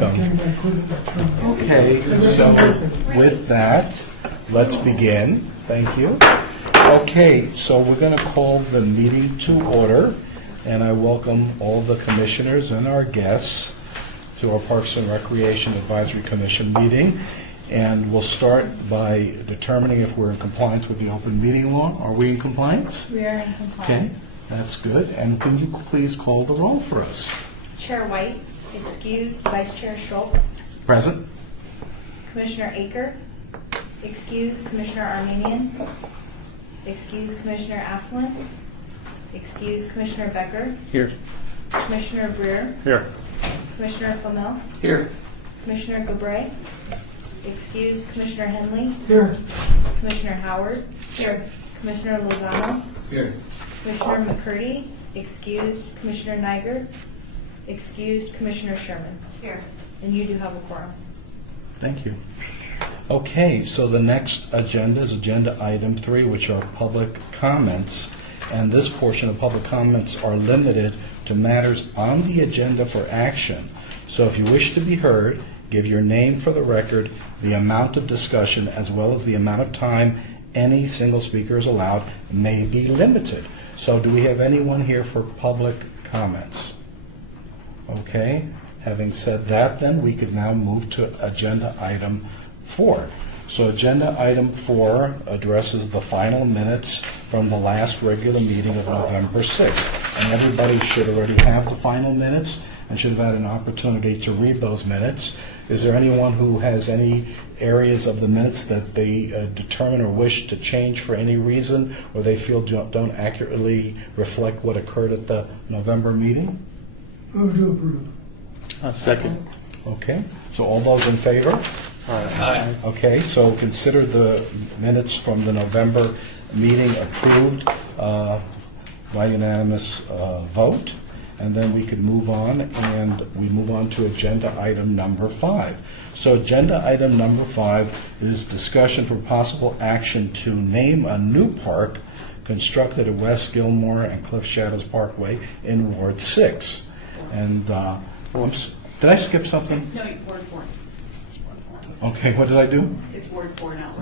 welcome. Okay, so with that, let's begin. Thank you. Okay, so we're going to call the meeting to order, and I welcome all the commissioners and our guests to our Parks and Recreation Advisory Commission meeting. And we'll start by determining if we're in compliance with the open meeting law. Are we in compliance? We are in compliance. Okay, that's good. And can you please call the roll for us? Chair White, excused. Vice Chair Schultz. Present. Commissioner Aker, excused. Commissioner Armenian, excused. Commissioner Asselin, excused. Commissioner Becker, Here. Commissioner Breer, Here. Commissioner Flamel, Here. Commissioner Gabray, excused. Commissioner Henley, Here. Commissioner Howard, here. Commissioner Lozano, Here. Commissioner McCurdy, excused. Commissioner Niger, excused. Commissioner Sherman. Here. And you do have a quorum. Thank you. Okay, so the next agenda is agenda item 3, which are public comments. And this portion of public comments are limited to matters on the agenda for action. So if you wish to be heard, give your name for the record, the amount of discussion, as well as the amount of time any single speaker is allowed may be limited. So do we have anyone here for public comments? Okay, having said that, then we could now move to agenda item 4. So agenda item 4 addresses the final minutes from the last regular meeting of November 6th. And everybody should already have the final minutes and should have had an opportunity to read those minutes. Is there anyone who has any areas of the minutes that they determine or wish to change for any reason, or they feel don't accurately reflect what occurred at the November meeting? Move to approve. Second. Okay, so all those in favor? Aye. Okay, so consider the minutes from the November meeting approved by unanimous vote. And then we could move on, and we move on to agenda item number 5. So agenda item number 5 is discussion for possible action to name a new park constructed at West Gilmore and Cliff Shadows Parkway in Ward 6. And did I skip something? No, Ward 4. Okay, what did I do? It's Ward 4 now.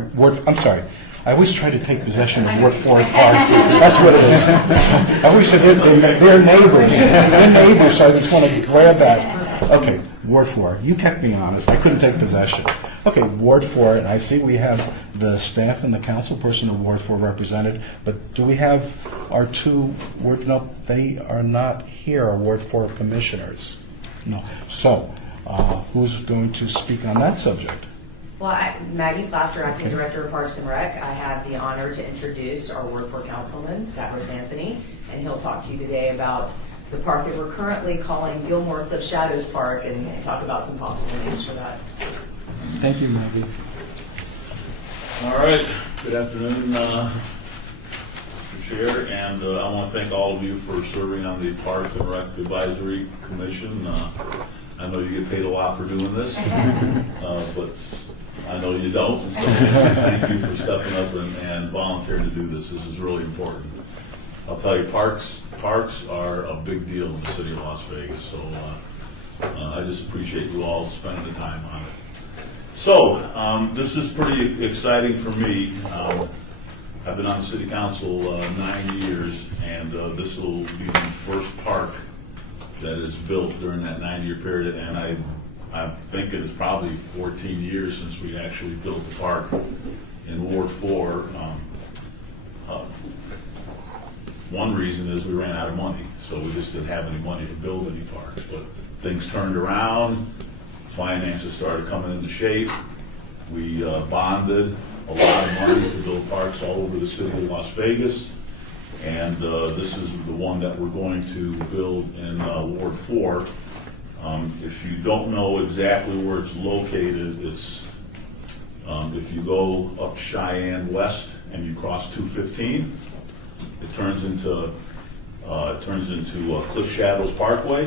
I'm sorry. I always try to take possession of Ward 4 parks. That's what it is. I always said they're neighbors. They're neighbors, so I just want to grab that. Okay, Ward 4. You kept me honest. I couldn't take possession. Okay, Ward 4, and I see we have the staff and the council person of Ward 4 represented, but do we have our two Ward, no, they are not here, our Ward 4 commissioners. No. So, who's going to speak on that subject? Well, Maggie Plaster, Acting Director of Parks and Rec. I have the honor to introduce our Ward 4 Councilman, Stavros Anthony, and he'll talk to you today about the park that we're currently calling Gilmore Cliff Shadows Park and talk about some possible names for that. Thank you, Maggie. All right. Good afternoon, Mr. Chair, and I want to thank all of you for serving on the Parks and Rec Advisory Commission. I know you get paid a lot for doing this, but I know you don't, and so thank you for stepping up and volunteering to do this. This is really important. I'll tell you, parks are a big deal in the city of Las Vegas, so I just appreciate you all spending the time on it. So, this is pretty exciting for me. I've been on the city council 9 years, and this will be the first park that is built during that 9-year period, and I think it is probably 14 years since we actually built a park in Ward 4. One reason is we ran out of money, so we just didn't have any money to build any parks. But things turned around, finances started coming into shape. We bonded a lot of money to build parks all over the city of Las Vegas. And this is the one that we're going to build in Ward 4. If you don't know exactly where it's located, it's if you go up Cheyenne West and you cross 215, it turns into Cliff Shadows Parkway,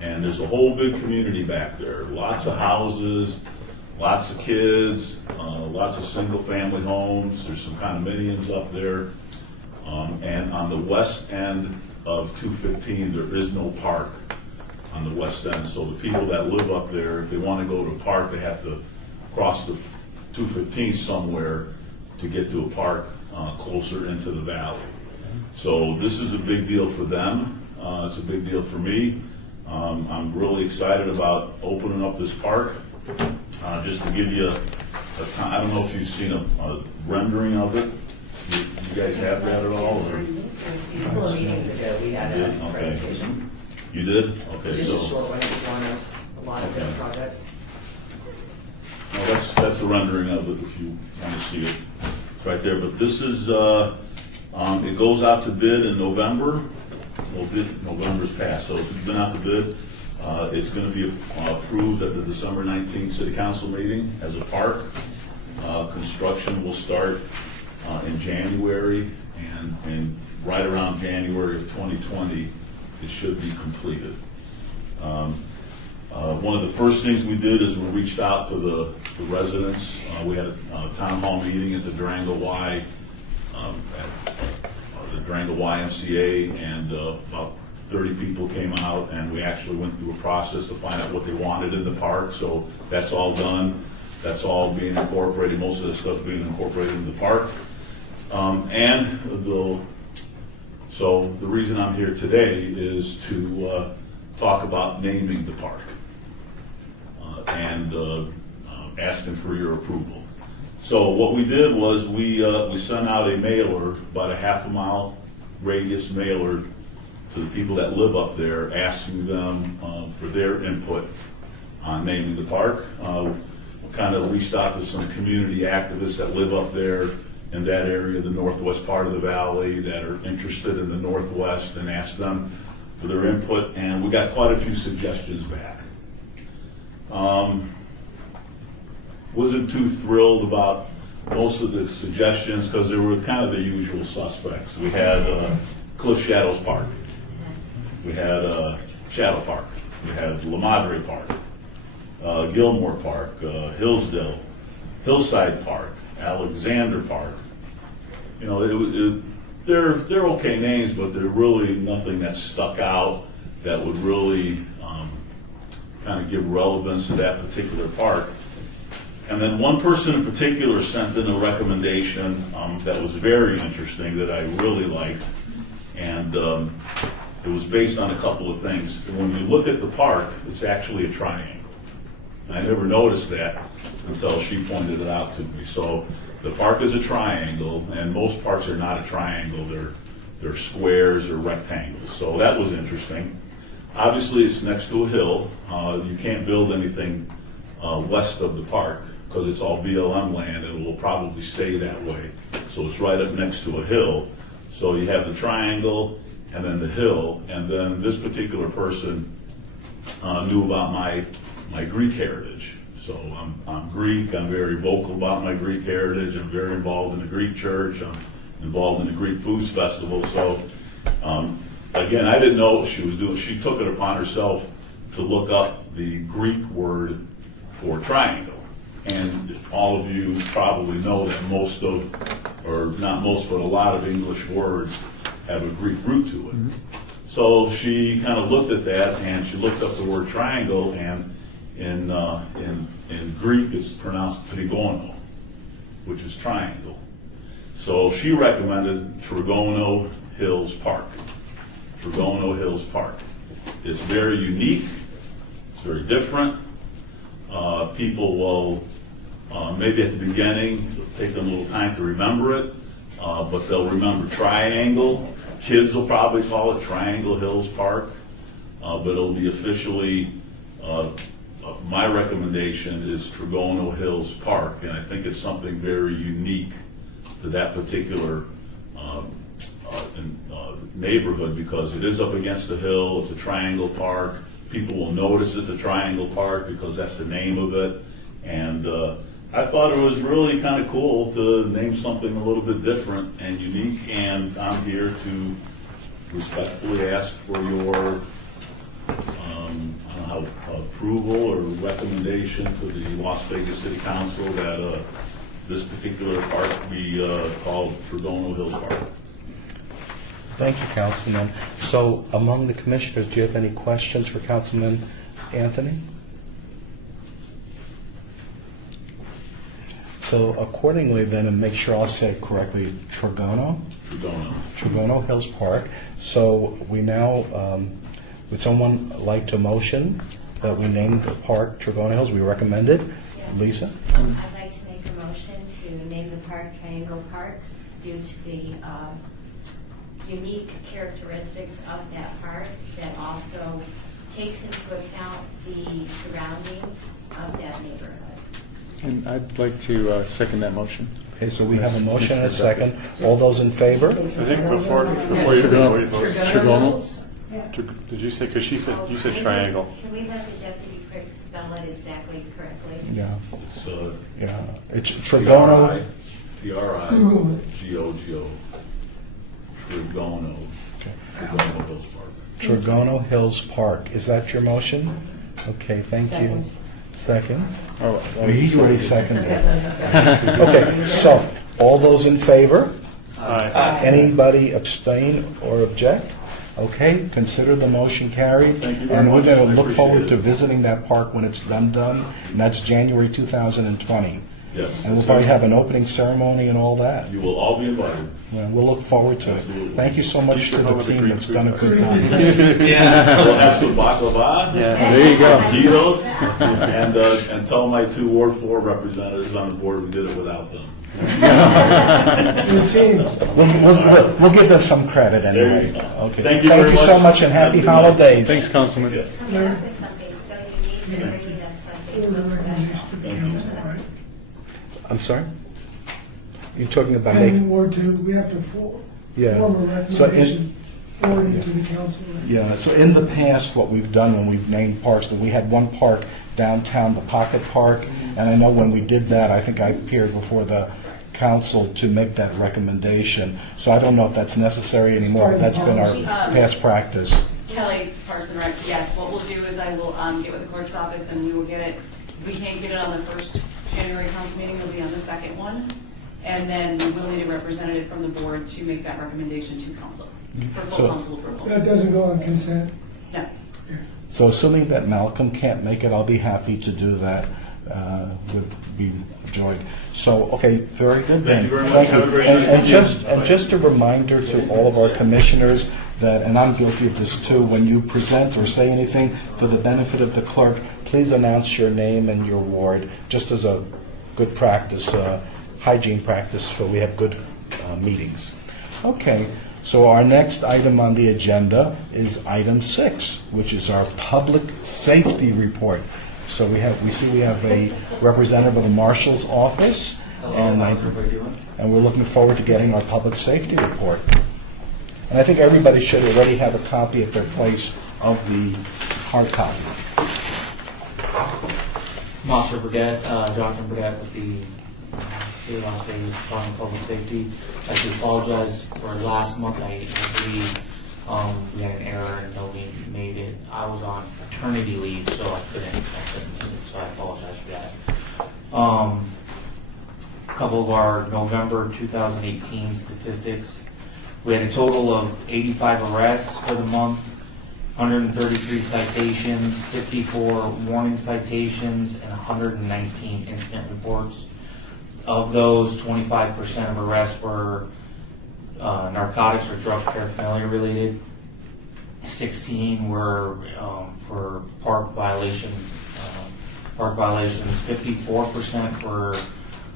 and there's a whole big community back there. Lots of houses, lots of kids, lots of single-family homes. There's some condominiums up there. And on the west end of 215, there is no park on the west end. So the people that live up there, if they want to go to a park, they have to cross the 215 somewhere to get to a park closer into the valley. So this is a big deal for them. It's a big deal for me. I'm really excited about opening up this park. Just to give you I don't know if you've seen a rendering of it. You guys have that at all? Or? A couple of meetings ago, we had a Okay. presentation. You did? Okay. Just a So short one, it was one of a lot of different projects. well, that's a rendering of it if you want to see it. It's right there. But this is it goes out to bid in November. Well, November's passed, so it's been out to bid. It's going to be approved at the December 19th City Council meeting as a park. Construction will start in January, and right around January of 2020, it should be completed. One of the first things we did is we reached out to the residents. We had a town hall meeting at the Durango Y, at the Durango YMCA, and about 30 people came out, and we actually went through a process to find out what they wanted in the park. So that's all done. That's all being incorporated. Most of the stuff being incorporated in the park. So the reason I'm here today is to talk about naming the park and asking for your approval. So what we did was we sent out a mailer, about a half-a-mile radius mailer, to the people that live up there, asking them for their input on naming the park. Kind of reached out to some community activists that live up there in that area, the northwest part of the valley, that are interested in the northwest, and asked them for their input, and we got quite a few suggestions back. Wasn't too thrilled about most of the suggestions because they were kind of the usual suspects. We had Cliff Shadows Park. We had Shadow Park. We had La Madre Park, Gilmore Park, Hillsdale, Hillside Park, Alexander Park. You know, they're okay names, but they're really nothing that stuck out that would really kind of give relevance to that particular park. And then one person in particular sent in a recommendation that was very interesting that I really liked, and it was based on a couple of things. When you look at the park, it's actually a triangle. I never noticed that until she pointed it out to me. So the park is a triangle, and most parks are not a triangle. They're squares or rectangles. So that was interesting. Obviously, it's next to a hill. You can't build anything west of the park because it's all BLM land, and it will probably stay that way. So it's right up next to a hill. So you have the triangle and then the hill, and then this particular person knew about my Greek heritage. So I'm Greek. I'm very vocal about my Greek heritage. I'm very involved in the Greek church. I'm involved in the Greek Foods Festival. So again, I didn't know what she was doing. She took it upon herself to look up the Greek word for triangle. And all of you probably know that most of, or not most, but a lot of English words have a Greek root to it. Mm-hmm. So she kind of looked at that, and she looked up the word triangle, and in Greek it's pronounced trigono, which is triangle. So she recommended Trigono Hills Park. Trigono Hills Park. It's very unique. It's very different. People will, maybe at the beginning, it'll take them a little time to remember it, but they'll remember triangle. Kids will probably call it Triangle Hills Park, but it'll be officially, my recommendation is Trigono Hills Park, and I think it's something very unique to that particular neighborhood because it is up against a hill. It's a triangle park. People will notice it's a triangle park because that's the name of it. And I thought it was really kind of cool to name something a little bit different and unique. And I'm here to respectfully ask for your approval or recommendation to the Las Vegas City Council that this particular park be called Trigono Hills Park. Thank you, Councilman. So among the commissioners, do you have any questions for Councilman Anthony? So accordingly then, and make sure I'll say it correctly, Tregono? Tregono Hills Park. So we now, would someone like to motion that we name the park Tregono Hills? We recommend it. Lisa? I'd like to make a motion to name the park Triangle Parks due to the unique characteristics of that park that also takes into account the surroundings of that neighborhood. And I'd like to second that motion. Okay, so we have a motion and a second. All those in favor? I think before you vote, Trigonal. did you say, because you said triangle. Can we let the deputy clerk spell it exactly correctly? Yeah, It's yeah. It's Tregono. Trigogo. Tregono. Okay. Tregono Hills Park. Tregono Hills Park. Is that your motion? Okay, thank you. Second? Oh, He already seconded it. Okay, so all those in favor? Aye. Anybody abstain or object? Okay, consider the motion carried. Thank you very And we're much. going I to look appreciate forward it. to visiting that park when it's done, and that's January 2020. Yes. And we'll probably have an opening ceremony and all that. You will all be invited. Well, we'll look forward to it. Absolutely. Thank you so much You to should the come with the team Greek that's food done a good festival. job. We'll have some baklava. there you go. Taquitos, and tell my two Ward 4 representatives on the board we did it without them. Routine. We'll give them some credit There anyway. you go. Okay. Thank you very so much. much and happy Have a good night. holidays. Thanks, Councilman. Yes. Coming up with something so unique and bringing us something so special. Thank you. I'm sorry? You're talking about And in making, Ward 2, we have to Yeah. form a So in- recommendation forward to the council. yeah, so in the past, what we've done when we've named parks, we had one park downtown, the Pocket Park, and I know when we did that, I think I appeared before the council to make that recommendation. So I don't know if that's necessary anymore. That's been our past practice. Kelly, Parks and Rec, yes, what we'll do is I will get with the clerk's office and we will get it, if we can't get it on the first January council meeting, it'll be on the second one. And then we will need a representative from the board to make that recommendation to council for full So- council approval. That doesn't go on consent. No. So assuming that Malcolm can't make it, I'll be happy to do that. Would be joy. So, okay, very good then. Thank you very much. Thank Have a you. great And night. just a reminder to all of our commissioners that, and I'm guilty of this too, when you present or say anything for the benefit of the clerk, please announce your name and your ward, just as a good practice, hygiene practice, so we have good meetings. Okay, so our next item on the agenda is item 6, which is our public safety report. So we have a representative of the Marshal's office, and we're looking forward to getting our public safety report. And I think everybody should already have a copy at their place of the hard copy. Monster Burdett, Jonathan Burdett with the City of Las Vegas Department of Public Safety. I should apologize for last month. I believe we had an error and nobody made it. I was on paternity leave, so I couldn't so I apologize for that. A couple of our November 2018 statistics. We had a total of 85 arrests for the month, 133 citations, 64 warning citations, and 119 incident reports. Of those, 25% of arrests were narcotics or drug paraphernalia related. 16 were for park violations. 54% were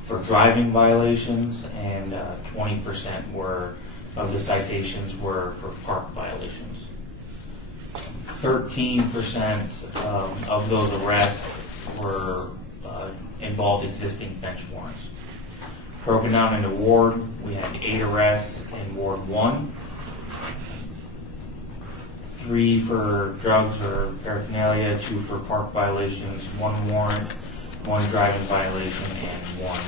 for driving violations, and 20% were of the citations were for park violations. 13% of those arrests were involved existing bench warrants. Broken down into ward, we had 8 arrests in Ward 1, 3 for drugs or paraphernalia, 2 for park violations, 1 warrant, 1 driving violation, and 1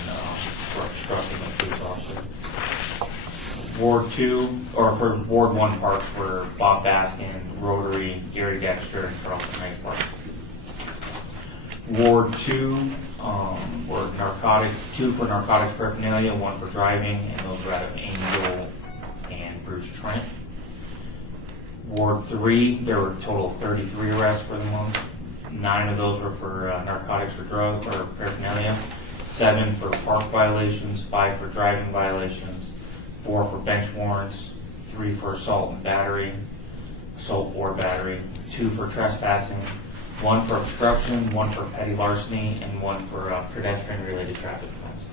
for obstructing a police officer. Ward 2, or for Ward 1 parks were Bob Baskin, Rotary, Gary Dexter, and Charleston Knight Park. Ward 2 were narcotics, 2 for narcotics paraphernalia, 1 for driving, and those were out of Angel and Bruce Trent. Ward 3, there were a total of 33 arrests for the month. 9 of those were for narcotics or drug or paraphernalia, 7 for park violations, 5 for driving violations, 4 for bench warrants, 3 for assault and battery, assault or battery, 2 for trespassing, 1 for obstruction, 1 for petty larceny, and 1 for pedestrian-related traffic offense.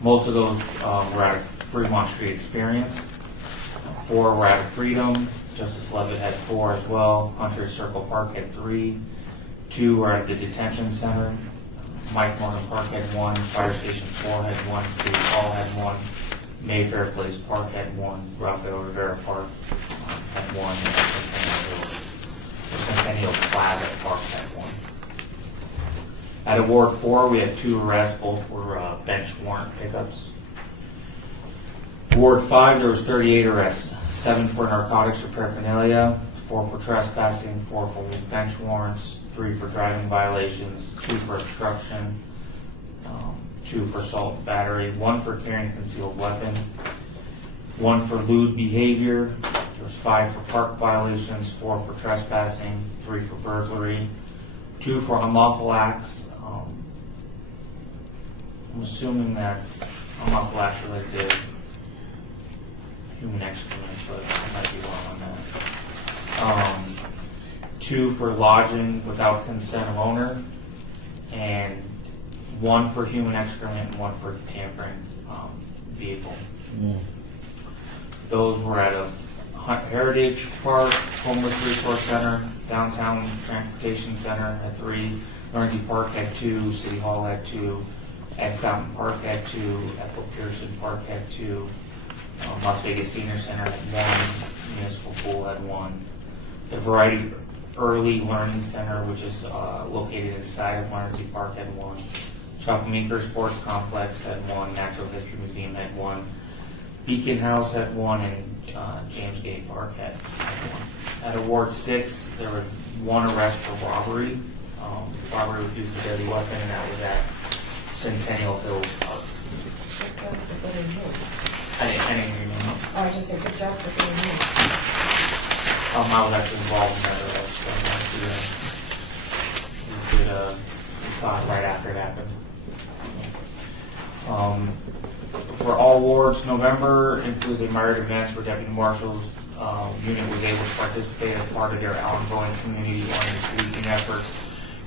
Most of those were out of Fremont Street Experience. 4 were out of Freedom. Justice Levitt had 4 as well. Hunter Circle Park had 3. 2 were out of the detention center. Mike Morgan Park had 1. Fire Station 4 had 1. City Hall had 1. Mayfair Place Park had 1. Rafael Rivera Park had 1. And Centennial Plaza Park had 1. At Ward 4, we had 2 arrests. Both were bench warrant pickups. Ward 5, there was 38 arrests. 7 for narcotics or paraphernalia, 4 for trespassing, 4 for bench warrants, 3 for driving violations, 2 for obstruction, 2 for assault and battery, 1 for carrying a concealed weapon, 1 for lewd behavior. There was 5 for park violations, 4 for trespassing, 3 for burglary, 2 for unlawful acts. I'm assuming that's unlawful acts related to human excrement, but I might be wrong on that. 2 for lodging without consent of owner, and 1 for human excrement and 1 for tampering vehicle. Those were out of Heritage Park, Homeless Resource Center, Downtown Transportation Center had 3, Guernsey Park had 2, City Hall had 2, Ed Fountain Park had 2, Ethel Pearson Park had 2, Las Vegas Senior Center had 1, Municipal Pool had 1. The Variety Early Learning Center, which is located inside of Guernsey Park, had 1. Chuck Meeker Sports Complex had 1, Natural History Museum had 1, Beacon House had 1, and James Gay Park had 1. At Ward 6, there was 1 arrest for robbery. Robbery with use of a deadly weapon, and that was at Centennial Hills Park. I didn't even know. Oh, I just said good job for being here. I was actually involved in that arrest. We caught right after it happened. For all wards, November includes a merit events where Deputy Marshal's unit was able to participate as part of their ongoing community-oriented policing efforts,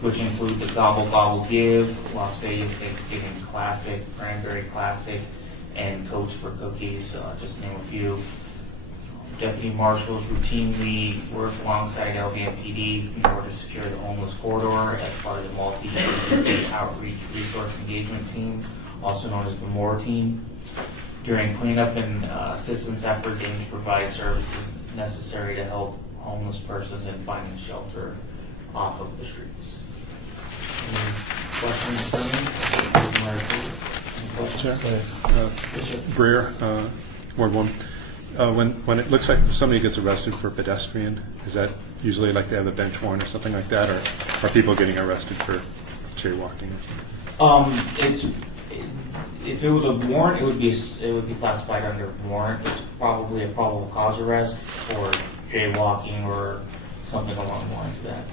which include the Gobble Gobble Give, Las Vegas Thanksgiving Classic, Cranberry Classic, and Coats for Cookies, just to name a few. Deputy Marshals routinely work alongside LVMPD in order to secure the homeless corridor as part of the multi-agency outreach resource engagement team, also known as the MORE team. During cleanup and assistance efforts aim to provide services necessary to help homeless persons in finding shelter off of the streets. Any questions for me? Breer, Ward 1. When it looks like somebody gets arrested for pedestrian, is that usually like they have a bench warrant or something like that, or are people getting arrested for jaywalking? If it was a warrant, it would be classified under warrant. It's probably a probable cause arrest for jaywalking or something along the lines of that.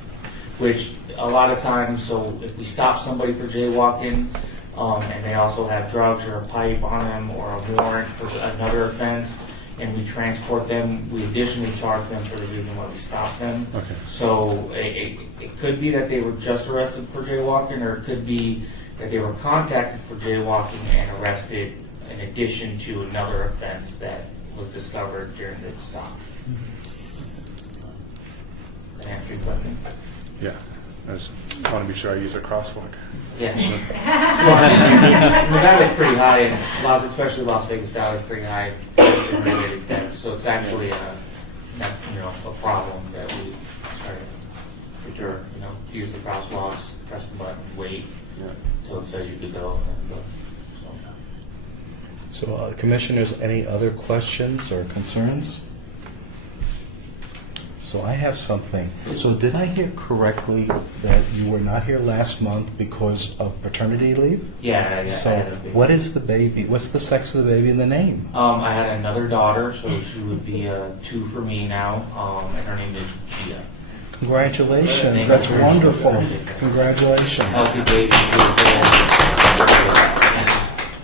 Which a lot of times, so if we stop somebody for jaywalking, and they also have drugs or a pipe on them or a warrant for another offense, and we transport them, we additionally charge them for the reason why we stopped them. Okay. So it could be that they were just arrested for jaywalking, or it could be that they were contacted for jaywalking and arrested in addition to another offense that was discovered during the stop. Does that answer your question? Yeah, I just want to be sure I use a crosswalk. Yeah. Well, Nevada's pretty high, and especially Las Vegas Valley is pretty high in related deaths. So it's actually a problem that we try to deter. Use the crosswalks, press the button, wait until it says you could go, and then go. So, Commissioners, any other questions or concerns? So I have something. So did I hear correctly that you were not here last month because of paternity leave? Yeah, I So had a baby. what is the baby? What's the sex of the baby and the name? I had another daughter, so she would be a 2 for me now, and her name is Gia. Congratulations. That's wonderful. Congratulations. Healthy baby,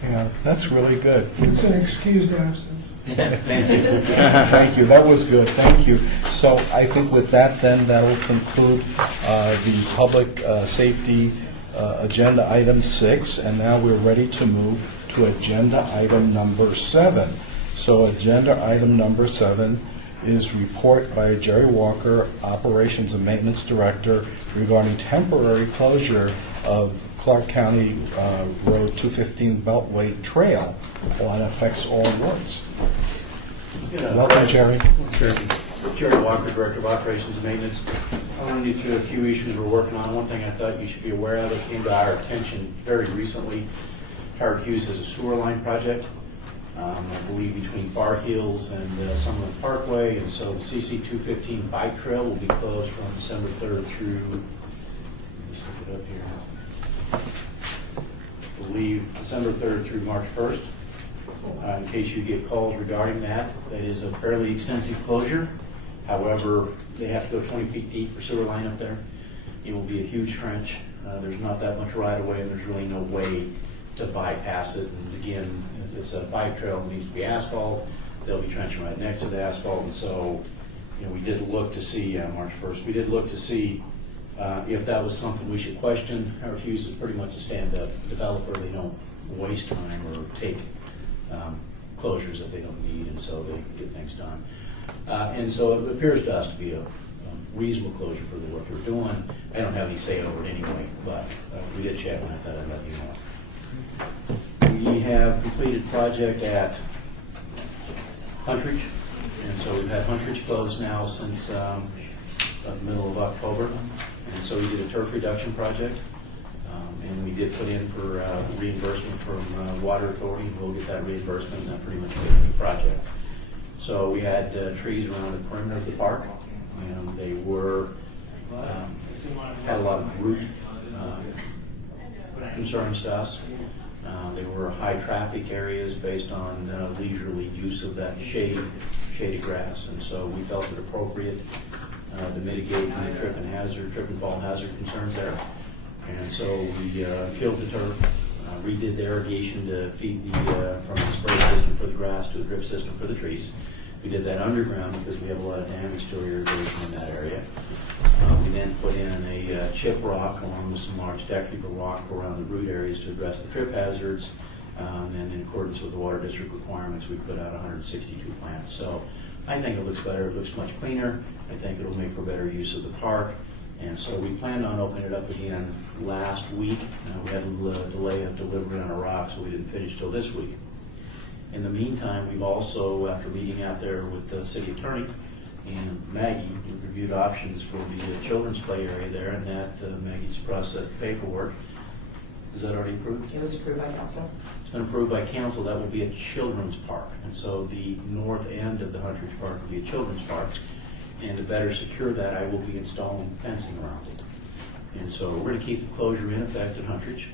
Yeah, that's really good. It's an excused absence. Thank you. Thank you. That was good. Thank you. So I think with that, then, that will conclude the public safety agenda item 6, and now we're ready to move to agenda item number 7. So agenda item number 7 is report by Jerry Walker, Operations and Maintenance Director, regarding temporary closure of Clark County Road 215 Beltway Trail. Well, that affects all wards. Welcome, Jerry. Jerry Walker, Director of Operations and Maintenance. I want to run you through a few issues we're working on. One thing I thought you should be aware of that came to our attention very recently. Howard Hughes has a sewer line project, I believe between Far Hills and Summerlin Parkway, and so the CC 215 bike trail will be closed from December 3rd through, let's look it up here, I believe December 3rd through March 1st. In case you get calls regarding that, that is a fairly extensive closure. However, they have to go 20 feet deep for sewer line up there. It will be a huge trench. There's not that much right of way, and there's really no way to bypass it. And again, if it's a bike trail that needs to be asphalt, they'll be trenching right next to the asphalt. And so, we did look to see, March 1st, we did look to see if that was something we should question. Howard Hughes is pretty much a stand-up developer. They don't waste time or take closures that they don't need, and so they get things done. And so it appears to us to be a reasonable closure for the work they're doing. I don't have any say over it anyway, but we did check on it. I thought I'd let you know. We have completed project at Huntridge, and so we've had Huntridge closed now since the middle of October, and so we did a turf reduction project. And we did put in for reimbursement from Water Authority. We'll get that reimbursement, and that pretty much paid for the project. So we had trees around the perimeter of the park, and they were had a lot of root concerns to us. They were high traffic areas based on leisurely use of that shady grass, and so we felt it appropriate to mitigate any trip and fall hazard concerns there. And so we killed the turf, redid the irrigation to feed from the spray system for the grass to a drip system for the trees. We did that underground because we have a lot of damage to our irrigation in that area. We then put in a chip rock along with some large deck-reaper rock around the root areas to address the trip hazards. And in accordance with the Water District requirements, we put out 162 plants. So I think it looks better. It looks much cleaner. I think it'll make for better use of the park. And so we planned on opening it up again last week. We had a little delay of delivery on a rock, so we didn't finish till this week. In the meantime, we've also, after meeting out there with the city attorney and Maggie, we reviewed options for the children's play area there, and that Maggie's processed the paperwork. Is that already approved? It was approved by council. It's been approved by council. That will be a children's park. And so the north end of the Huntridge Park will be a children's park. And to better secure that, I will be installing fencing around it. And so we're going to keep the closure in effect at Huntridge.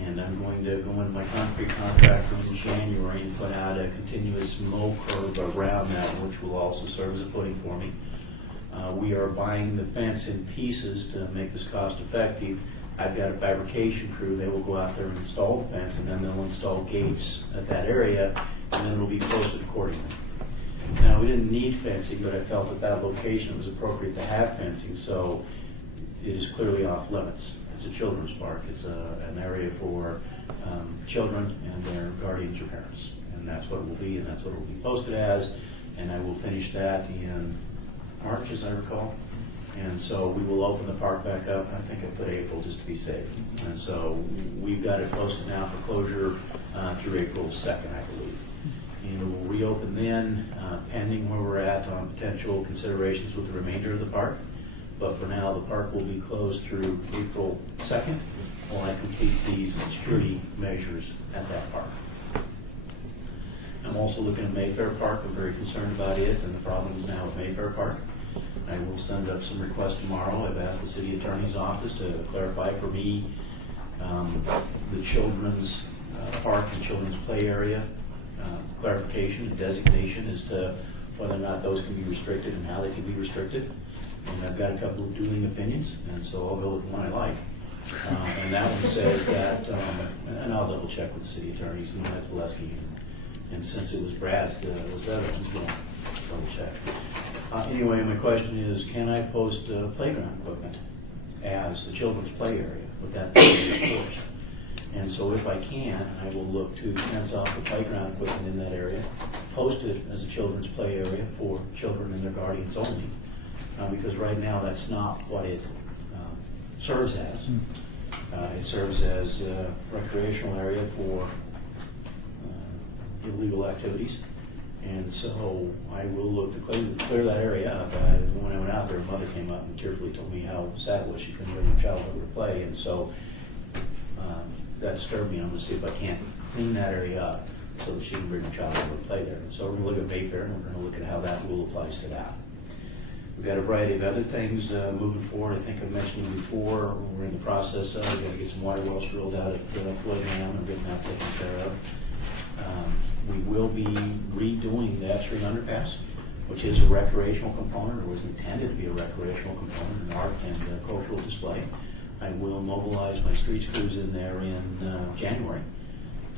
And I'm going to go into my concrete contractor in January and put out a continuous mow curb around that, which will also serve as a footing for me. We are buying the fence in pieces to make this cost effective. I've got a fabrication crew. They will go out there and install the fence, and then they'll install gates at that area, and then it'll be posted accordingly. Now, we didn't need fencing, but I felt at that location it was appropriate to have fencing, so it is clearly off limits. It's a children's park. It's an area for children and their guardians or parents, and that's what it will be, and that's what it will be posted as, and I will finish that in March, as I recall. And so we will open the park back up. I think I put April just to be safe. And so we've got it posted now for closure through April 2nd, I believe. And we'll reopen then, pending where we're at on potential considerations with the remainder of the park. But for now, the park will be closed through April 2nd while I complete these security measures at that park. I'm also looking at Mayfair Park. I'm very concerned about it and the problems now with Mayfair Park. I will send up some requests tomorrow. I've asked the city attorney's office to clarify for me the children's park and children's play area clarification and designation as to whether or not those can be restricted and how they can be restricted. And I've got a couple of dueling opinions, and so I'll go with the one I like. And that one says that, and I'll double check with the city attorneys and Matt Valesky, and since it was Brad's, the other one's going to double check. Anyway, my question is, can I post playground equipment as the children's play area with that being enforced? And so if I can, I will look to fence off the playground equipment in that area, post it as a children's play area for children and their guardians only, because right now that's not what it serves as. It serves as a recreational area for illegal activities. And so I will look to clear that area up. When I went out there, a mother came up and tearfully told me how sad it was she couldn't bring her child over to play. And so that disturbed me. I'm going to see if I can't clean that area up so that she can bring her child over to play there. And so we're going to look at Mayfair, and we're going to look at how that rule applies to that. We've got a variety of other things moving forward. I think I mentioned before, we're in the process of, we've got to get some water wells drilled out at Floyd Dam and getting that taken care of. We will be redoing the F-Street underpass, which is a recreational component, or was intended to be a recreational component, an art and cultural display. I will mobilize my streets crews in there in January,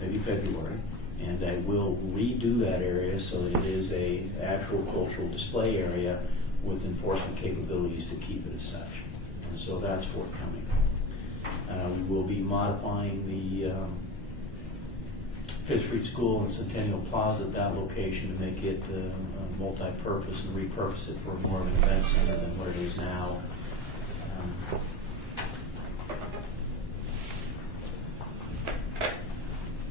maybe February, and I will redo that area so that it is a actual cultural display area with enforcement capabilities to keep it as such. And so that's forthcoming. We will be modifying the Fifth Street School and Centennial Plaza at that location to make it multi-purpose and repurpose it for more of an event center than what it is now.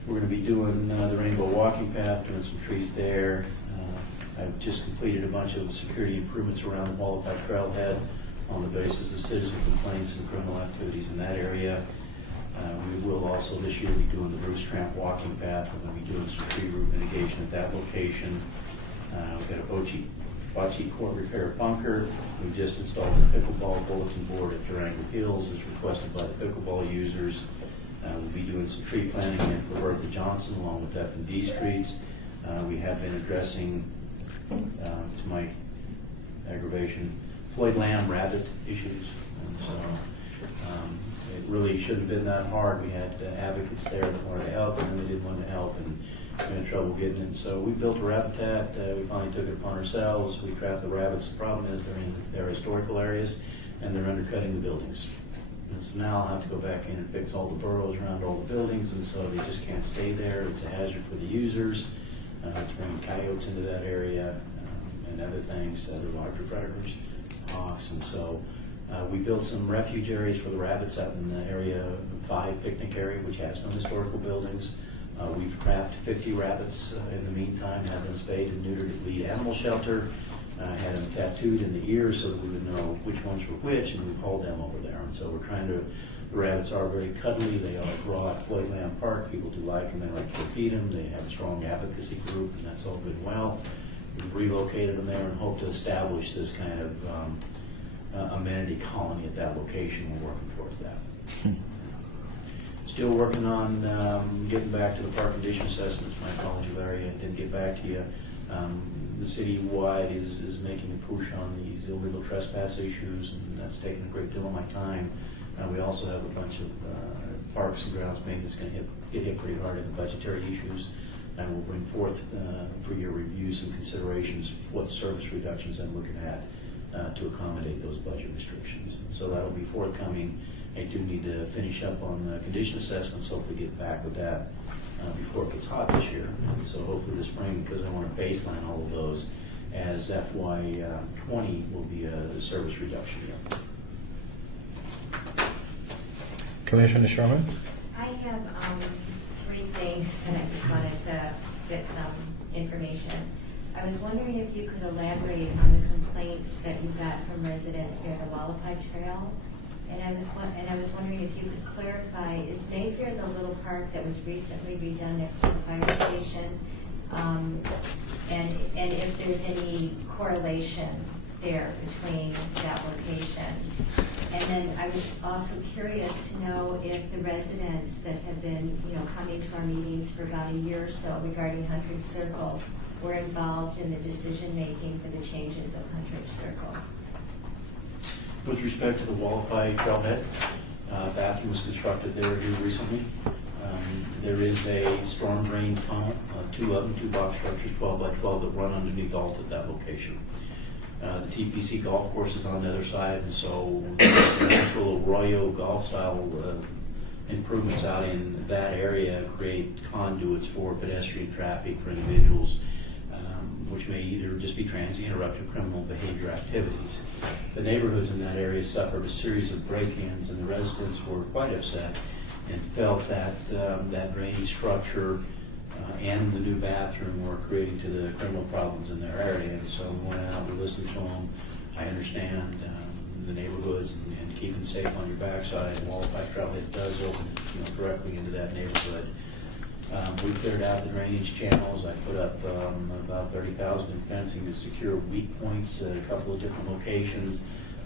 We're going to be doing the Rainbow Walking Path, doing some trees there. I've just completed a bunch of security improvements around the Wallapai Trailhead on the basis of citizen complaints and criminal activities in that area. We will also this year be doing the Bruce Tramp Walking Path, and we'll be doing some tree root mitigation at that location. We've got a bocce court repair bunker. We've just installed a pickleball bulletin board at Durango Hills as requested by the pickleball users. We'll be doing some tree planting at Roberta Johnson along with F&D streets. We have been addressing, to my aggravation, Floyd Lamb rabbit issues. And so it really shouldn't have been that hard. We had advocates there that wanted to help, and then they didn't want to help, and we had trouble getting it. So we built a habitat. We finally took it upon ourselves. We trapped the rabbits. The problem is they're in their historical areas, and they're undercutting the buildings. And so now I'll have to go back in and fix all the burrows around all the buildings, and so they just can't stay there. It's a hazard for the users. It's bringing coyotes into that area and other things, other larger predators, hawks, and so we built some refuge areas for the rabbits out in the area 5 picnic area, which has no historical buildings. We've trapped 50 rabbits in the meantime, had them spayed and neutered at Lead Animal Shelter, had them tattooed in the ears so that we would know which ones were which, and we've hauled them over there. And so we're trying to, the rabbits are very cuddly. They are raw at Floyd Lamb Park. People do like them. They like to feed them. They have a strong advocacy group, and that's all good and well. We've relocated them there and hope to establish this kind of amenity colony at that location. We're working towards that. Still working on getting back to the park condition assessments. My apology, Larry, I didn't get back to you. The city-wide is making a push on these illegal trespass issues, and that's taken a great deal of my time. We also have a bunch of parks and grounds maintenance going to get hit pretty hard in the budgetary issues, and we'll bring forth for your reviews and considerations what service reductions I'm looking at to accommodate those budget restrictions. So that'll be forthcoming. I do need to finish up on condition assessments, hopefully get back with that before it gets hot this year. And so hopefully this spring, because I want to baseline all of those, as FY20 will be a service reduction year. Commissioner Sherman? I have 3 things, and I just wanted to get some information. I was wondering if you could elaborate on the complaints that you got from residents near the Wallapai Trail. And I was wondering if you could clarify, is Mayfair the little park that was recently redone next to the fire station? And if there's any correlation there between that location? And then I was also curious to know if the residents that have been, coming to our meetings for about a year or so regarding Huntridge Circle were involved in the decision-making for the changes of Huntridge Circle. With respect to the Wallapai Trailhead, bathroom was constructed there here recently. There is a storm drain tunnel, two of them, two box structures, 12 by 12, that run underneath Alt at that location. The TPC golf course is on the other side, and so the actual Arroyo golf style improvements out in that area create conduits for pedestrian traffic for individuals, which may either just be transient or up to criminal behavior activities. The neighborhoods in that area suffered a series of break-ins, and the residents were quite upset and felt that that drainage structure and the new bathroom were creating to the criminal problems in their area. And so we went out, we listened to them. I understand the neighborhoods and keeping safe on your backside. Wallapai Trailhead does open directly into that neighborhood. We cleared out the drainage channels. I put up about 30,000 in fencing to secure weak points at a couple of different locations.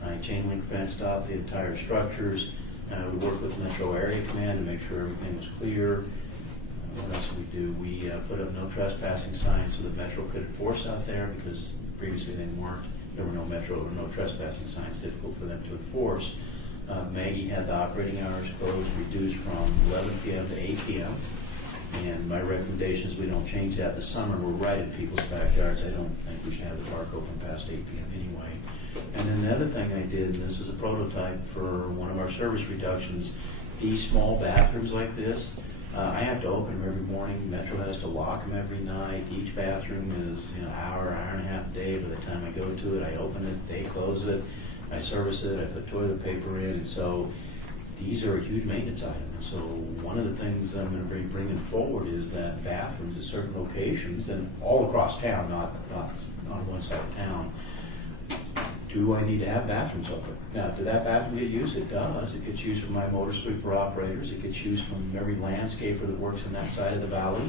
I chain link fenced off the entire structures. We worked with Metro Area Command to make sure everything was clear. What else did we do? We put up no trespassing signs so that Metro could enforce out there, because previously they weren't. There were no Metro or no trespassing signs, difficult for them to enforce. Maggie had the operating hours closed reduced from 11 p.m. to 8 p.m. And my recommendation is we don't change that this summer. We're right in people's backyards. I don't think we should have the park open past 8 p.m. anyway. And then the other thing I did, and this is a prototype for one of our service reductions, these small bathrooms like this, I have to open them every morning. Metro has to lock them every night. Each bathroom is hour and a half a day. By the time I go to it, I open it, they close it, I service it, I put toilet paper in, and so these are a huge maintenance item. So one of the things I'm going to be bringing forward is that bathrooms at certain locations, and all across town, not on one side of town, do I need to have bathrooms open? Now, did that bathroom get used? It does. It gets used from my motor sweeper operators. It gets used from every landscaper that works on that side of the valley.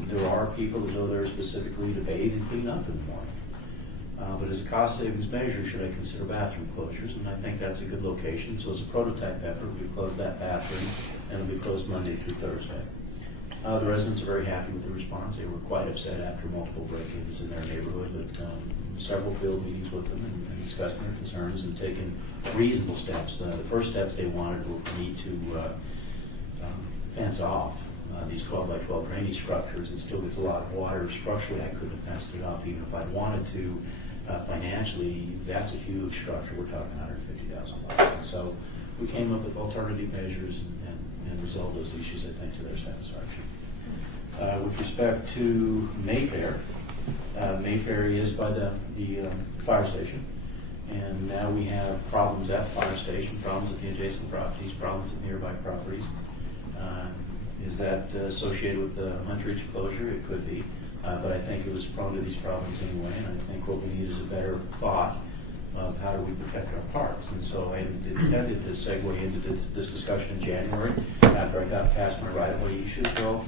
There are people that go there specifically to bathe and clean up in the morning. But as a cost savings measure, should I consider bathroom closures? And I think that's a good location. So as a prototype effort, we close that bathroom, and it'll be closed Monday through Thursday. The residents are very happy with the response. They were quite upset after multiple break-ins in their neighborhood, but several field meetings with them and discussing their concerns and taking reasonable steps. The first steps they wanted were for me to fence off these 12 by 12 drainage structures. It still gets a lot of water. Structurally, I couldn't have fenced it off even if I wanted to. Financially, that's a huge structure. We're talking $150,000. So we came up with alternative measures and resolved those issues, I think, to their satisfaction. With respect to Mayfair, Mayfair is by the fire station, and now we have problems at the fire station, problems at the adjacent properties, problems at nearby properties. Is that associated with the Huntridge closure? It could be, but I think it was prone to these problems anyway, and I think what we need is a better thought of how do we protect our parks. And so I intended to segue into this discussion in January after I got past my right-of-way issues. Well,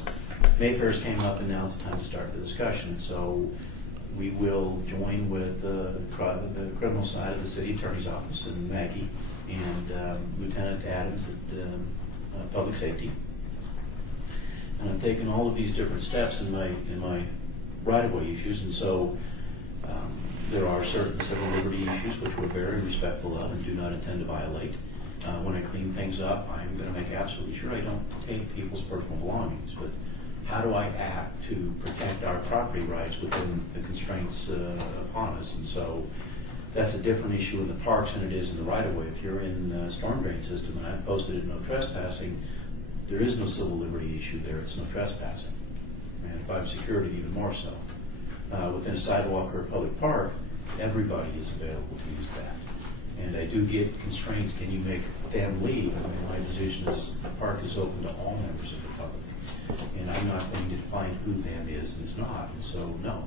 Mayfair's came up, and now it's time to start the discussion. So we will join with the criminal side of the city attorney's office and Maggie and Lieutenant Adams at Public Safety. And I'm taking all of these different steps in my right-of-way issues, and so there are certain civil liberty issues which we're very respectful of and do not intend to violate. When I clean things up, I'm going to make absolutely sure I don't take people's personal belongings, but how do I act to protect our property rights within the constraints upon us? And so that's a different issue in the parks than it is in the right-of-way. If you're in the storm drain system, and I've posted it no trespassing, there is no civil liberty issue there. It's no trespassing. And if I'm security, even more so. Within a sidewalk or a public park, everybody is available to use that. And I do get constraints. Can you make them leave? I mean, my position is the park is open to all members of the public. And I'm not going to define who them is and is not. And so, no,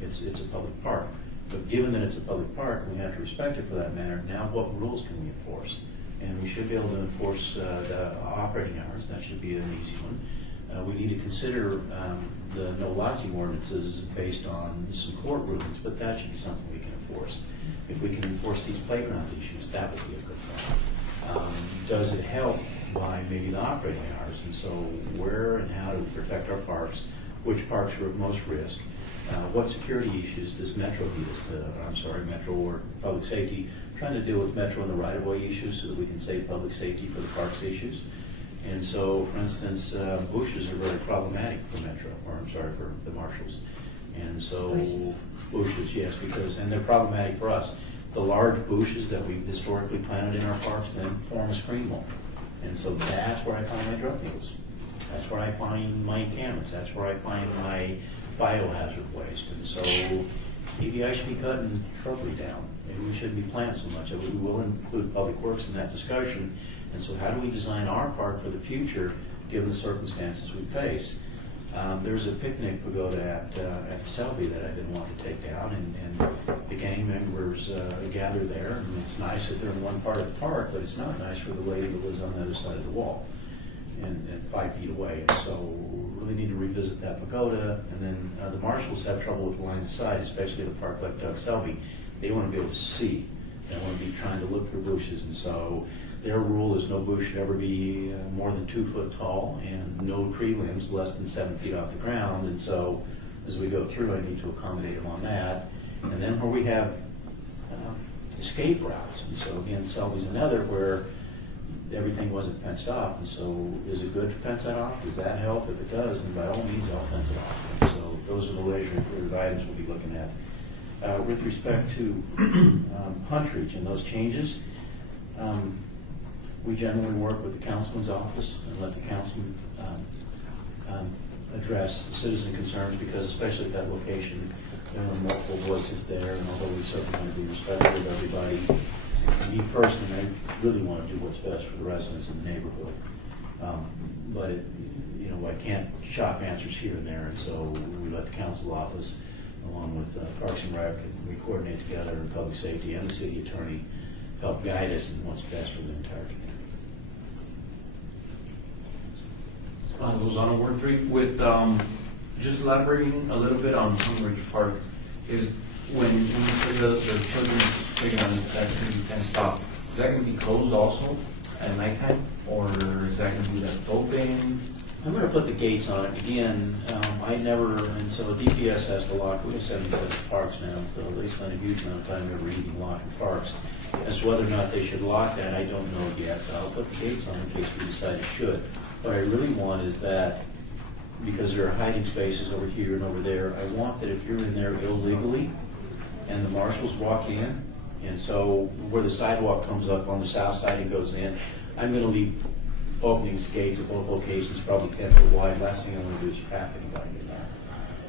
it's a public park. But given that it's a public park, and we have to respect it for that matter, now what rules can we enforce? And we should be able to enforce the operating hours. That should be an easy one. We need to consider the no lodging ordinances based on some court rulings, but that should be something we can enforce. If we can enforce these playground issues, that would be a good thing. Does it help by maybe the operating hours? And so where and how do we protect our parks? Which parks are at most risk? What security issues does Metro need us to, Metro or Public Safety, trying to deal with Metro and the right-of-way issues so that we can save public safety for the parks issues. And so, for instance, bushes are very problematic for Metro, for the marshals. And so, bushes, yes, and they're problematic for us. The large bushes that we've historically planted in our parks then form a screen wall. And so that's where I find my drug deals. That's where I find my encampments. That's where I find my biohazard waste. And so maybe I should be cutting shrubbery down. Maybe we shouldn't be planting so much of it. We will include Public Works in that discussion. And so how do we design our park for the future, given the circumstances we face? There's a picnic pagoda at Selby that I've been wanting to take down, and the gang members gather there. And it's nice that they're in one part of the park, but it's not nice for the lady that lives on the other side of the wall and 5 feet away. And so we really need to revisit that pagoda. And then the marshals have trouble with line of sight, especially at a park like Doug Selby. They want to be able to see. They want to be trying to look through bushes. And so their rule is no bush should ever be more than 2 foot tall and no tree limbs less than 7 feet off the ground. And so as we go through, I need to accommodate them on that. And then where we have escape routes. And so again, Selby's another where everything wasn't fenced off. And so is it good to fence that off? Does that help? If it does, then by all means, I'll fence it off. And so those are the leisure-included items we'll be looking at. With respect to Huntridge and those changes, we generally work with the councilman's office and let the councilman address citizen concerns, because especially at that location, there are multiple voices there, and although we certainly want to be respectful of everybody, me personally, I really want to do what's best for the residents in the neighborhood. But I can't shop answers here and there, and so we let the council office, along with Parks and Rec, and we coordinate together, and Public Safety and the city attorney help guide us in what's best for the entire community. Goes on Ward 3 with just elaborating a little bit on Huntridge Park. Is when you say the children's playground activity can stop, is that going to be closed also at nighttime, or is that going to be left open? I'm going to put the gates on it. Again, and so DPS has to lock. We have 77 parks now, so they spend a huge amount of time every evening locking parks. As to whether or not they should lock that, I don't know yet. I'll put the gates on in case we decide it should. What I really want is that, because there are hiding spaces over here and over there, I want that if you're in there illegally and the marshals walk in, and so where the sidewalk comes up on the south side and goes in, I'm going to leave openings, gates at both locations, probably 10 foot wide. Last thing I want to do is trap anybody in there.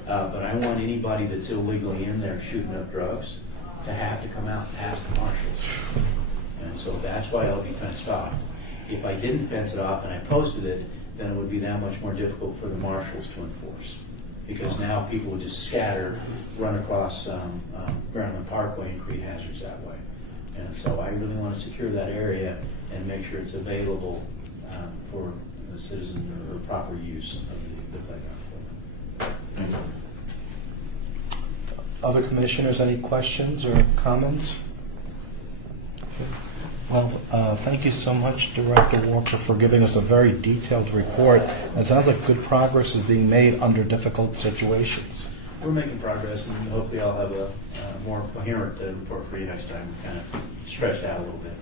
But I want anybody that's illegally in there shooting up drugs to have to come out past the marshals. And so that's why I'll be fenced off. If I didn't fence it off and I posted it, then it would be that much more difficult for the marshals to enforce. Because now people would just scatter, run across Maryland Parkway and create hazards that way. And so I really want to secure that area and make sure it's available for the citizen or proper use of the playground. Thank you. Other commissioners, any questions or comments? Okay. Well, thank you so much, Director Walker, for giving us a very detailed report. It sounds like good progress is being made under difficult situations. We're making progress, and hopefully I'll have a more coherent report for you next time, kind of stretched out a little bit.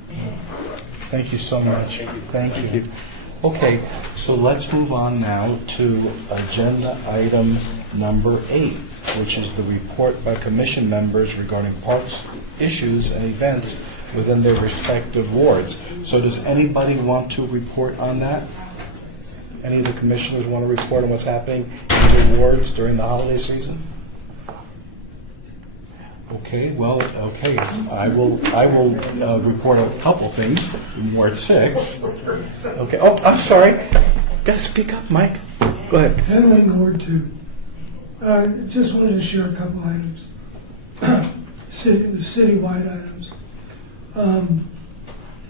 Thank you so much. Thank you. Thank you. Okay, so let's move on now to agenda item number 8, which is the report by commission members regarding parks issues and events within their respective wards. So does anybody want to report on that? Any of the commissioners want to report on what's happening in their wards during the holiday season? Okay, well, okay. I will report a couple things in Ward 6. Okay. Oh, I'm sorry. Gotta speak up, Mike. Go ahead. Handling Ward 2. Just wanted to share a couple items. Citywide items.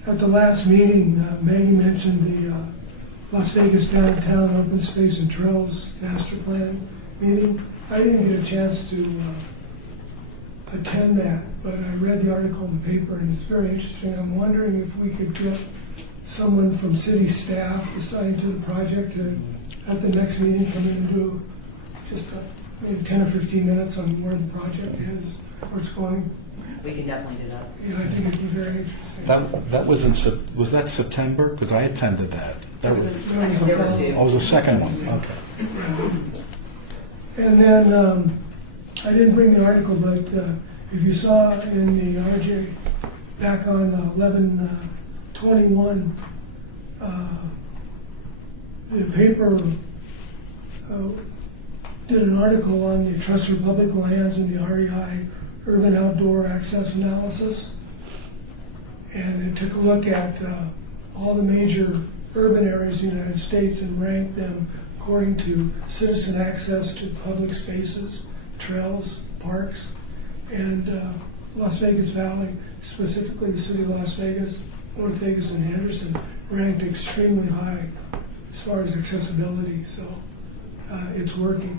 At the last meeting, Maggie mentioned the Las Vegas Downtown Open Space and Trails Master Plan meeting. I didn't get a chance to attend that, but I read the article in the paper and it's very interesting. I'm wondering if we could get someone from city staff assigned to the project to, at the next meeting, come in and do just maybe 10 or 15 minutes on where the project is, where it's going. We can definitely do that. Yeah, I think it'd be very interesting. That was was that September? Because I attended that. That was, There were two. oh, it was the second one, okay. And then, I didn't bring the article, but if you saw in the RJ back on 11/21, the paper did an article on the Trust for Public Lands and the REI Urban Outdoor Access Analysis. And it took a look at all the major urban areas in the United States and ranked them according to citizen access to public spaces, trails, parks, and Las Vegas Valley, specifically the city of Las Vegas, North Vegas, and Henderson, ranked extremely high as far as accessibility. So it's working.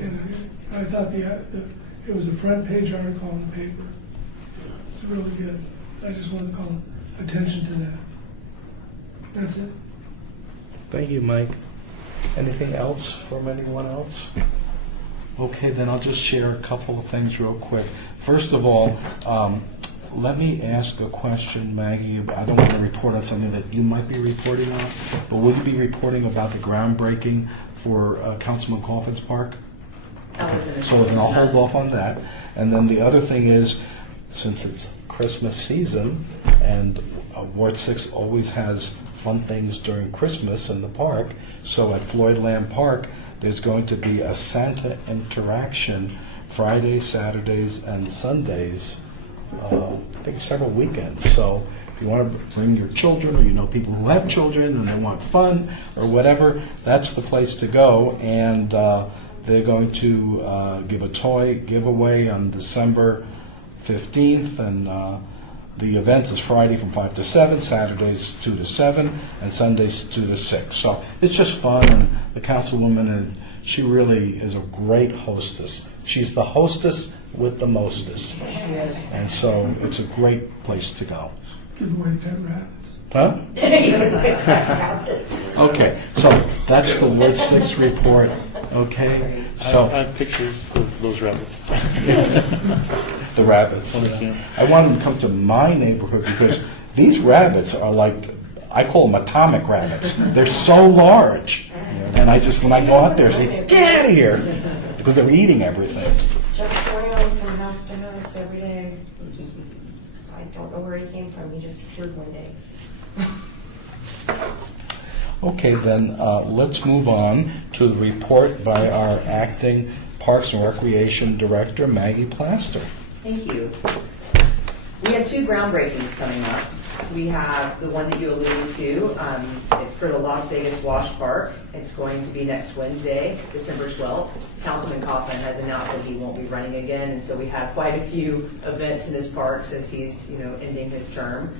And I thought it was a front page article in the paper. It's really good. I just want to call attention to that. That's it. Thank you, Mike. Anything else from anyone else? Okay, then I'll just share a couple of things real quick. First of all, let me ask a question, Maggie. I don't want to report on something that you might be reporting on, but will you be reporting about the groundbreaking for Councilman Coffin's Park? Okay. So then I'll hold off on that. And then the other thing is, since it's Christmas season, and Ward 6 always has fun things during Christmas in the park, so at Floyd Lamb Park, there's going to be a Santa interaction Fridays, Saturdays, and Sundays, I think several weekends. So if you want to bring your children, or you know people who have children and they want fun or whatever, that's the place to go. And they're going to give a toy giveaway on December 15th, and the event is Friday from 5 to 7, Saturdays 2 to 7, and Sundays 2 to 6. So it's just fun, and the councilwoman, and she really is a great hostess. She's the hostess with the mostest. And so it's a great place to go. Give away pet rabbits. Huh? Okay, so that's the Ward 6 report. Okay, so I have pictures of those rabbits. the rabbits. I want them to come to my neighborhood because these rabbits are like, I call them atomic rabbits. They're so large. And I just, when I go out there, I say, get out of here, because they're eating everything. Jeff Boyle from house to house every day. I don't know where he came from. He just appeared one day. Okay, then let's move on to the report by our acting Parks and Recreation Director, Maggie Plaster. Thank you. We have two groundbreakings coming up. We have the one that you alluded to for the Las Vegas Wash Park. It's going to be next Wednesday, December 12th. Councilman Coffin has announced that he won't be running again, and so we have quite a few events in his park since he's ending his term.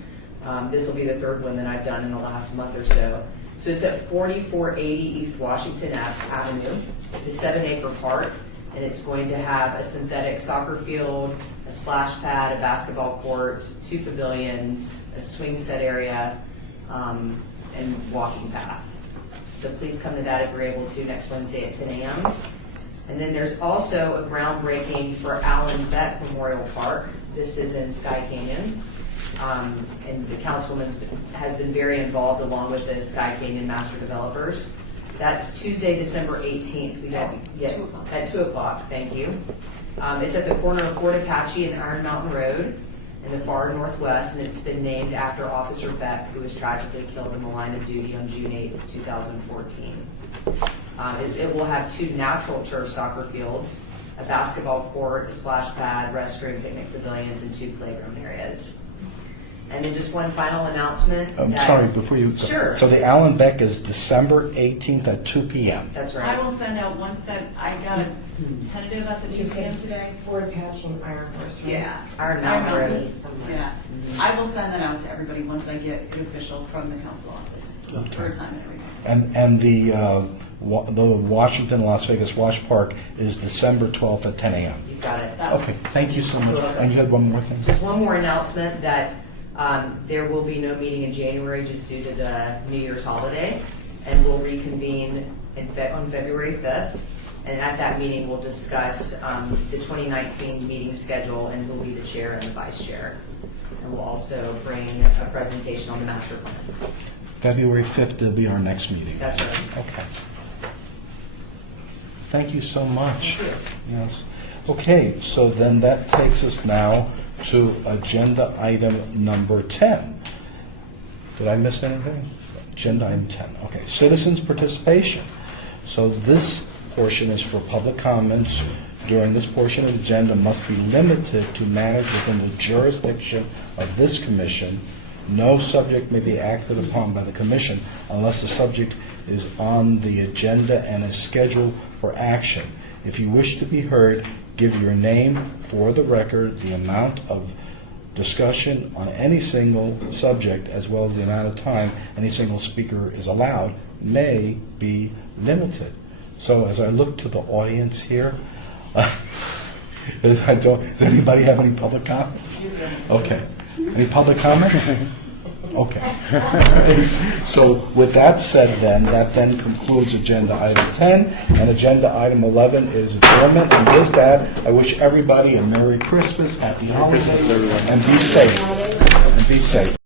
This will be the third one that I've done in the last month or so. So it's at 4480 East Washington Avenue. It's a 7-acre park, and it's going to have a synthetic soccer field, a splash pad, a basketball court, 2 pavilions, a swing set area, and walking path. So please come to that if you're able to next Wednesday at 10 a.m. And then there's also a groundbreaking for Alan Beck Memorial Park. This is in Sky Canyon. And the councilwoman has been very involved along with the Sky Canyon master developers. That's Tuesday, December 18th. We don't yet at 2 o'clock. Thank you. It's at the corner of Fort Apache and Iron Mountain Road in the far northwest, and it's been named after Officer Beck, who was tragically killed in the line of duty on June 8th, 2014. It will have 2 natural turf soccer fields, a basketball court, a splash pad, restroom, picnic pavilions, and 2 playground areas. And then just one final announcement. I'm sorry, before you go. Sure. So the Alan Beck is December 18th at 2 p.m. That's right. I will send out once that I got a tentative at the museum today. Fort Apache and Iron Horse. Right? Yeah, Iron Mountain Road. Yeah. I will send that out to everybody once I get it official from the council office, for a time and everything. And the Washington Las Vegas Wash Park is December 12th at 10 a.m. You've got it. Okay, thank you so much. And you had one more thing? Just one more announcement that there will be no meeting in January just due to the New Year's holiday, and we'll reconvene on February 5th. And at that meeting, we'll discuss the 2019 meeting schedule and who will be the chair and the vice chair. And we'll also bring a presentation on the master plan. February 5th will be our next meeting. That's right. Okay. Thank you so much. Thank you. Yes. Okay, so then that takes us now to agenda item number 10. Did I miss anything? Agenda item 10. Okay, citizens' participation. So this portion is for public comments. During this portion of the agenda must be limited to matters within the jurisdiction of this commission. No subject may be acted upon by the commission unless the subject is on the agenda and is scheduled for action. If you wish to be heard, give your name for the record, the amount of discussion on any single subject, as well as the amount of time any single speaker is allowed, may be limited. So as I look to the audience here, does anybody have any public comments? Okay. Any public comments? Okay. So with that said then, that then concludes agenda item 10, and agenda item 11 is adjournment. And with that, I wish everybody a Merry Christmas, Happy Holidays, and be safe. And be safe.